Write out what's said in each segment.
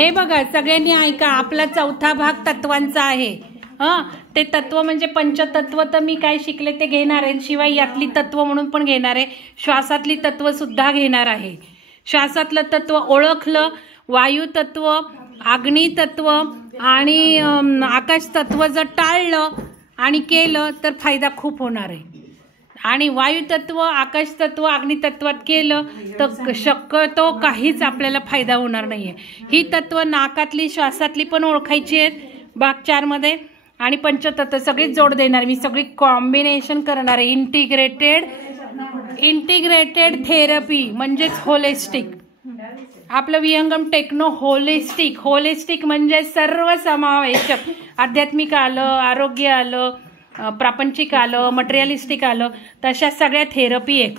हे बघा सगळ्यांनी ऐका, आपला चौथा भाग तत्वांचा आहे. ते तत्व म्हणजे पंचतत्व तर मी काय शिकले ते घेणार आहे, शिवाय यातली तत्व म्हणून पण घेणार आहे. श्वासातली तत्व सुद्धा घेणार आहे. श्वासातलं तत्व ओळखलं, वायू तत्व, अग्नी तत्व आणि आकाश तत्व जर टाळलं आणि केलं तर फायदा खूप होणार आहे. आणि वायू तत्व, आकाश तत्व, अग्नि तत्वात केलं तर शक्यतो काहीच आपल्याला फायदा होणार नाहीये. ही तत्व नाकातली, श्वासातली पण ओळखायची आहेत भाग 4 मध्ये. आणि पंचतत्व सगळीच जोड देणार मी, सगळी कॉम्बिनेशन करणार आहे. इंटिग्रेटेड थेरपी म्हणजेच होलिस्टिक. आपलं विहंगम टेक्नो होलिस्टिक म्हणजे सर्वसमावेशक. आध्यात्मिक आलं, आरोग्य आलं, प्रापंचिक आलं, मटेरियलिस्टिक आलं, तशा सगळ्या थेरपी आहेत.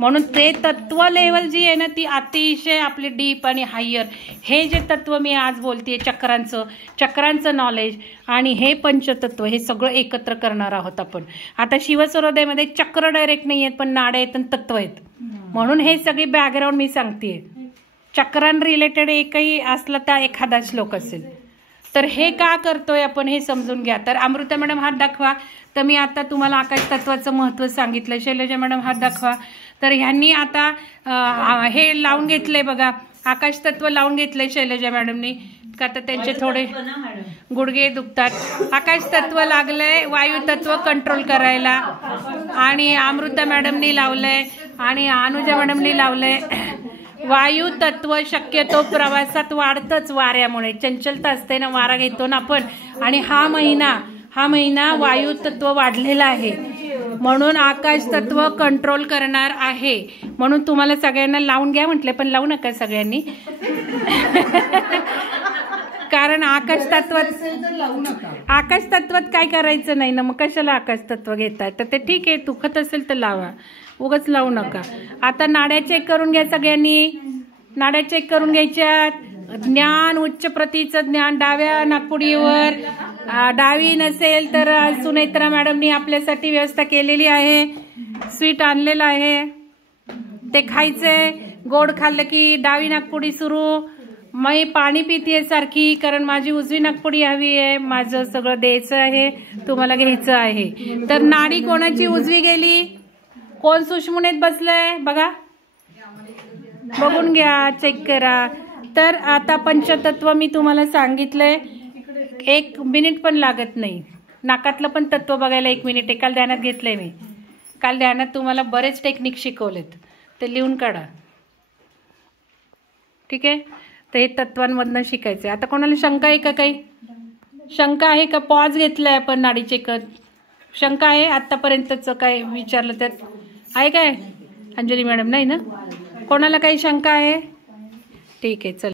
म्हणून ते तत्व लेवल जी आहे ना ती अतिशय आपली डीप आणि हायर. हे जे तत्व मी आज बोलते चक्रांचं नॉलेज आणि हे पंचतत्व हे सगळं एकत्र करणार आहोत आपण. आता शिवसरोदयमध्ये चक्र डायरेक्ट नाही आहेत पण नाडे आहेत आणि तत्व आहेत. म्हणून हे सगळी बॅकग्राऊंड मी सांगते. चक्रां रिलेटेड एकही असलं तर एखादा श्लोक असेल. तर हे का करतोय आपण हे समजून घ्या. तर अमृता मॅडम हात दाखवा. तर मी आता तुम्हाला आकाश तत्वाचं महत्त्व सांगितलं. शैलजा मॅडम हात दाखवा. तर ह्यांनी आता हे लावून घेतलंय बघा, आकाश तत्व लावून घेतलंय शैलजा मॅडमनी. का तर त्यांचे थोडे गुडघे दुखतात. आकाश तत्व लागलंय वायू तत्व कंट्रोल करायला. आणि अमृता मॅडमनी लावलंय आणि अनुजा मॅडमनी लावलंय. वायू तत्व शक्यतो प्रवासात वाढतच वाऱ्यामुळे, चंचलता असते ना, वारा घेतो ना आपण. आणि हा महिना वायू तत्व वाढलेला आहे. म्हणून आकाश तत्व कंट्रोल करणार आहे. म्हणून तुम्हाला सगळ्यांना लावून घ्या म्हटले, पण लावू नका सगळ्यांनी. कारण आकाश तत्वात काय करायचं नाही ना, मग कशाला आकाश तत्व घेताय. तर ते ठीक आहे, दुखत असेल तर लावा, उगाच लावू नका. आता नाड्या चेक करून घ्या सगळ्यांनी. नाड्या चेक करून घ्यायच्यात. ज्ञान, उच्च प्रतीचं ज्ञान डाव्या नाकपुडीवर. डावी नसेल तर सुनेत्रा मॅडमनी आपल्यासाठी व्यवस्था केलेली आहे. स्वीट आणलेलं आहे, ते खायचंय. गोड खाल्लं की डावी नाकपुडी सुरू. मी पाणी पितीये सारखी, कारण माझी उजवी नाकपुडी हवी आहे. माझं सगळं द्यायचं आहे, तुम्हाला घ्यायचं आहे. तर नाडी कोणाची उजवी गेली, कोण सुषुम्नेत बसलंय बघा, बघून घ्या, चेक करा. तर आता पंचतत्व मी तुम्हाला सांगितलंय, 1 मिनिट पण लागत नाही. नाकातलं पण तत्व बघायला 1 मिनिट आहे. काल ध्यानात घेतलंय मी. काल ध्यानात तुम्हाला बरेच टेक्निक शिकवलेत, ते लिहून काढा. ठीक आहे. तर हे तत्वांमधनं शिकायचंय. आता कोणाला शंका आहे का, काही शंका आहे का? पॉज घेतलाय आपण नाडी चेकत. शंका आहे आतापर्यंतच काय विचारलं त्यात आहे काय? अंजली मॅडम नाही ना? कोणाला काही शंका आहे? ठीक आहे, चल.